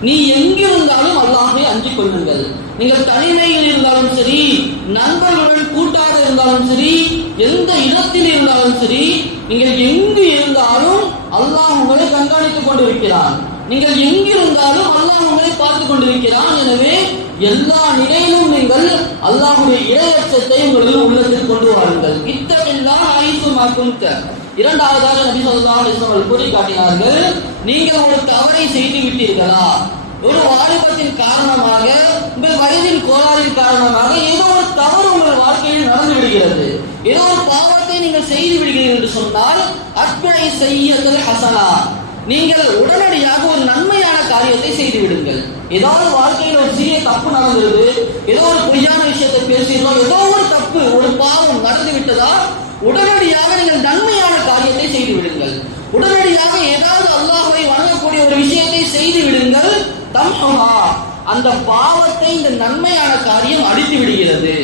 நீ எங்கிருந்தாலும் அல்லாஹை அஞ்சு கொள்ளுங்கள். நீங்கள் தனிமையில் இருந்தாலும் சரி நண்பர்களுடன் கூட்டாக இருந்தாலும் சரி எந்த இடத்தில் இருந்தாலும் சரி நீங்கள் எங்கு இருந்தாலும் அல்லாஹ் உங்களை கண்காணித்துக் கொண்டிருக்கிறான். நீங்கள் எங்கிருந்தாலும் அல்லாஹ் உங்களை பார்த்துக் கொண்டிருக்கிறான். எனவே எல்லா நிலையிலும் நீங்கள் அல்லாஹுடைய இரையச்சத்தை உங்களில் உள்ளத்தில் கொண்டு வாருங்கள். இத்தகையெல்லாம் ஆயுசுமாக்கும் இரண்டாவதாக நபி சொல்லலாம் அவர்கள் கூறி காட்டினார்கள் நீங்கள் ஒரு தவறை செய்து விட்டீர்களா? ஒரு வாலிபத்தின் காரணமாக உங்கள் வயதின் கோளாறின் காரணமாக ஏதோ ஒரு தவறு உங்கள் வாழ்க்கையில் நடந்து விடுகிறது. ஏதோ ஒரு பாவத்தை நீங்கள் செய்து விடுகிறீர்கள் என்று சொன்னால் அற்பனை செய்யறது ஹசனா. நீங்கள் உடனடியாக ஒரு நன்மையான காரியத்தை செய்து விடுங்கள். ஏதாவது வாழ்க்கையில் ஒரு சிறிய தப்பு நடந்தது ஏதோ ஒரு பொய்யான விஷயத்தை பேசியிருந்தோம் ஏதோ ஒரு தப்பு ஒரு பாவம் நடந்து விட்டதா? உடனடியாக நீங்கள் நன்மையான காரியத்தை செய்து விடுங்கள். உடனடியாக ஏதாவது அல்லாஹ்வை வணங்கக்கூடிய ஒரு விஷயத்தை செய்து விடுங்கள். தம்ஹா அந்த பாவத்தை இந்த நன்மையான காரியம் அடித்து விடுகிறது.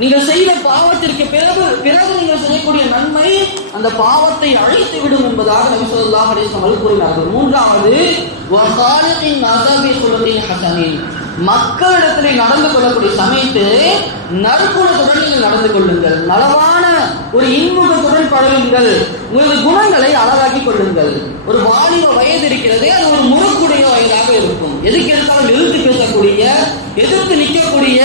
நீங்கள் செய்த பாவத்திற்கு பிறகு பிறகு நீங்கள் செய்யக்கூடிய நன்மை அந்த பாவத்தை அழைத்து விடும் என்பதாக நபி ஸல்லல்லாஹு அலைஹி வஸல்லம் கூறினார்கள். மூன்றாவது வகாலத்தின் நசபி சுலத்தின் ஹசனின் மக்களிடத்திலே நடந்து கொள்ளக்கூடிய சமயத்தில் நற்குணத்துடன் நீங்கள் நடந்து கொள்ளுங்கள். நலவான ஒரு இன்முகத்துடன் பழகுங்கள். உங்களது குணங்களை அழகாக்கி கொள்ளுங்கள். ஒரு வாலிப வயது இருக்கிறதே அது ஒரு முறுக்குடைய வயதாக இருக்கும். எதுக்கு இருந்தாலும் எதிர்த்து பேசக்கூடிய எதிர்த்து நிற்கக்கூடிய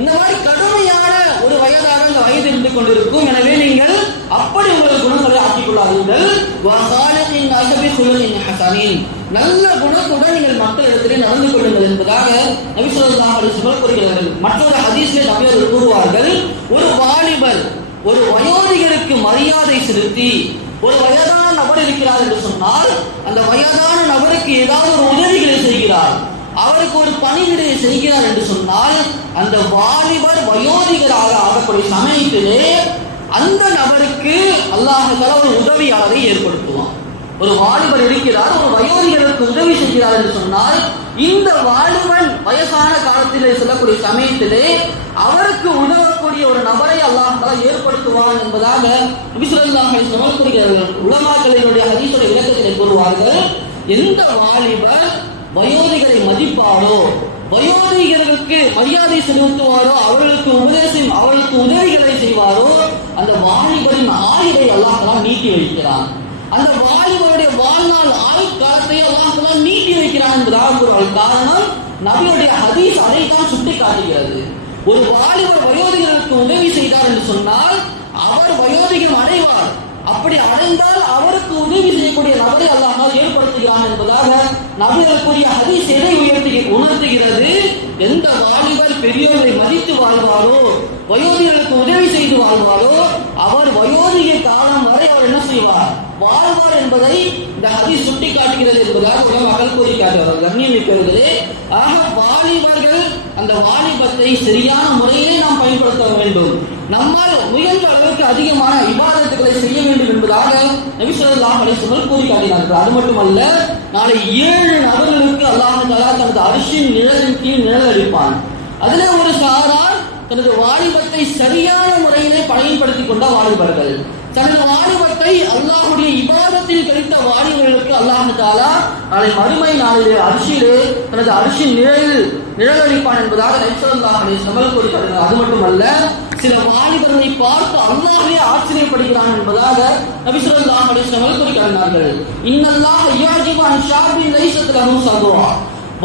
இந்த மாதிரி கடுமையான ஒரு வயதாக அந்த வயது இருந்து கொண்டிருக்கும். எனவே நீங்கள் அப்படி உங்கள் குணங்களை ஆக்கிக் கொள்ளாதீர்கள் வகாலத்தின் அசபி சுழலின் ஹசனின். நல்ல குணத்துடன் நீங்கள் மக்களிடத்திலே நடந்து கொள்ளுங்கள் என்பதாக நபி ஸல்லல்லாஹு கூறுகிறார்கள். மற்றொரு ஹதீஸிலே நபி கூறுவார்கள் ஒரு வாலிபர் ஒரு வயோதிகருக்கு மரியாதை செலுத்தி ஒரு வயதான நபர் இருக்கிறார் என்று சொன்னால் அந்த வயதான நபருக்கு ஏதாவது ஒரு உதவிகளை செய்கிறார். அவருக்கு ஒரு பணிவிடையை செய்கிறார் என்று சொன்னால் அந்த வாலிபர் வயோதிகராக ஆகக்கூடிய சமயத்திலே அந்த நபருக்கு அல்லாஹால ஒரு உதவியாளரை ஏற்படுத்துவான். ஒரு வாலிபர் இருக்கிறார் ஒரு வயோதிகருக்கு உதவி செய்கிறார் என்று சொன்னால் இந்த வாலிபன் வயசான காலத்திலே செல்லக்கூடிய சமயத்திலே அவருக்கு உதவக்கூடிய ஒரு நபரை அல்லாஹால ஏற்படுத்துவான் என்பதாக நபிசுல்லாஹ் உலமாக்களினுடைய ஹதீசுடைய விளக்கத்திலே கூறுவார்கள் எந்த வாலிபர் வயோதிகளை மதிப்பாரோ வயோதிகர்களுக்கு மரியாதை செலுத்துவாரோ அவர்களுக்கு உபதேசம் அவர்களுக்கு உதவிகளை செய்வாரோ அந்த வாலிபரின் ஆயுதை அல்லாஹ் நீட்டி வைக்கிறான். அந்த வாலிபருடைய வாழ்நாள் ஆயுட்காலத்தை அல்லாஹ் நீட்டி வைக்கிறான் என்பதாக ஒரு காரணம் நபியுடைய ஹதீஸ் அதை தான் சுட்டி காட்டுகிறது ஒரு வாலிபர் வயோதிகர்களுக்கு உதவி செய்தார் என்று சொன்னால் அவர் வயோதிகம் அடைய அப்படி அடைந்தால் அவருக்கு உதவி செய்யக்கூடிய நபரை அல்லாஹ் ஏற்படுத்துகிறான் என்பதாக நபர்களுக்குரிய ஹதீஸ் எதை உயர்த்தி உணர்த்துகிறது? எந்த வாலிபர் பெரியோரை மதித்து வாழ்வாரோ வயோதிகளுக்கு உதவி செய்து வாழ்வாரோ அவர் வயோதிக காலம் வரை அவர் என்ன செய்வார்? வாழ்வார் என்பதை இந்த ஹதீஸ் சுட்டி காட்டுகிறது என்பதாக உலக மக்கள் கூறி காட்டுவார்கள் ஆக வாலிபர்கள் அந்த வாலிபத்தை சரியான முறையிலே நாம் பயன்படுத்த வேண்டும். நம்மால் முயன்ற அளவுக்கு அதிகமான விவாதத்துகளை செய்ய வேண்டும் என்பதாக நபி ஸல்லல்லாஹு கூறி காட்டினார்கள் அது மட்டுமல்ல நாளை ஏழு நபர்களுக்கு அல்லாஹ் தனது அரசின் நிழலின் கீழ் நிழல் அளிப்பான் அதுல ஒரு சாரார் தனது வாலிபத்தை சரியான முறையிலே பயன்படுத்திக் கொண்ட வாலிபர்கள். தனது வாலிபத்தை அல்லாஹுடைய இபாதத்தில் கழித்த வாலிபர்கள் நாளை மறுமை நாளிலே அரிசியிலே தனது அரிசியின் நிழலில் நிழலளிப்பான் என்பதாக நைசல்லாஹுடைய சமல் கூறுகிறார்கள் அது மட்டுமல்ல சில வாலிபர்களை பார்த்து அல்லாஹே ஆச்சரியப்படுகிறான் என்பதாக நபிசுல்லாஹ் அலிஸ்லமல் கூறுகிறார்கள் இன்னல்லாஹ் யாஜிபு அன் ஷாபின் லைசத்துலஹு சதுவா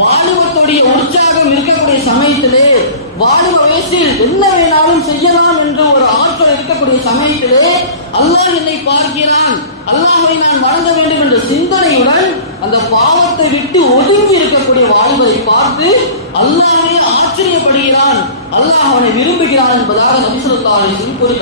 வாலிபத்துடைய உற்சாகம் இருக்கக்கூடிய சமயத்திலே வாலிப வயசில் என்ன வேணாலும் செய்யலாம் என்று ஒரு ஆற்றல் இருக்கக்கூடிய சமயத்திலே அல்லாஹ் என்னை பார்க்கிறான். அல்லாஹை நான் வழங்க வேண்டும் என்ற சிந்தனையுடன் அந்த பாவத்தை விட்டு ஒதுங்கி இருக்கக்கூடிய வாலிபரை பார்த்து அல்லாஹே ஆச்சரியப்படுகிறான். அல்லாஹ் அவனை விரும்புகிறான் என்பதாக நபிசுல்லா அலிஸ்லம் கூறி